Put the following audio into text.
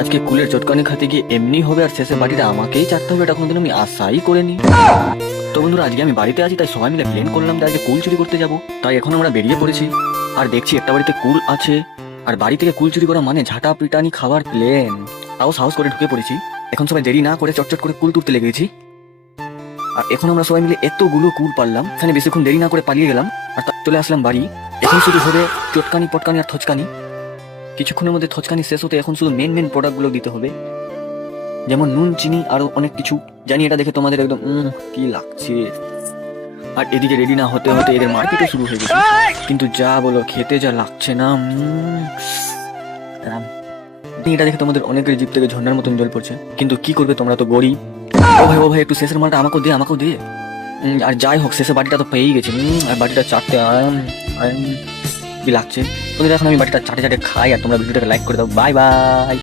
আজকে কুলের চটকানি খাতে গিয়ে এমনি হবে আর শেষে বাড়িটা আমাকেই চাটতে হবে, এটা কোনোদিন আমি আশাই করিনি। তো বন্ধুরা, আজকে আমি বাড়িতে আছি, তাই সবাই মিলে প্ল্যান করলাম যে আজকে কুল চুরি করতে যাব। তাই এখন আমরা বেরিয়ে পড়েছি। আর দেখছি একটা বাড়িতে কুল আছে, আর বাড়ি থেকে কুল চুরি করা মানে ঝাঁটা পিটানি খাবার প্ল্যান। তাও সাহস করে ঢুকে পড়েছি। এখন সবাই দেরি না করে চটচট করে কুল তুলতে লেগেছি। আর এখন আমরা সবাই মিলে এতগুলো কুল পারলাম, এখানে বেশিক্ষণ দেরি না করে পালিয়ে গেলাম আর চলে আসলাম বাড়ি। এখন শুধু হবে চটকানি পটকানি আর থচকানি। কিছুক্ষণের মধ্যে থচকানি শেষ হতে এখন শুধু মেন প্রোডাক্টগুলো দিতে হবে, যেমন নুন, চিনি, আরো অনেক কিছু। জানি এটা দেখে তোমাদের একদম কি লাগছে। আর এদিকে রেডি না হতে হতে এদের মার্কেটও শুরু হয়ে গেছে। কিন্তু যা বলো, খেতে যা লাগছে না। এটা দেখে তোমাদের অনেকের জিভ থেকে ঝর্ণার মতন জল পড়ছে, কিন্তু কি করবে, তোমরা তো গরিব। ও ভাই একটু শেষের মালটা আমাকেও দে। আর যাই হোক, শেষে বাটিটা তো পেয়েই গেছি। আর বাটিটা চাটতে কি লাগছে তোদের। এখন আমি বাটিটা চাটে খাই, আর তোমরা ভিডিওটাকে লাইক করে দাও। Bye bye.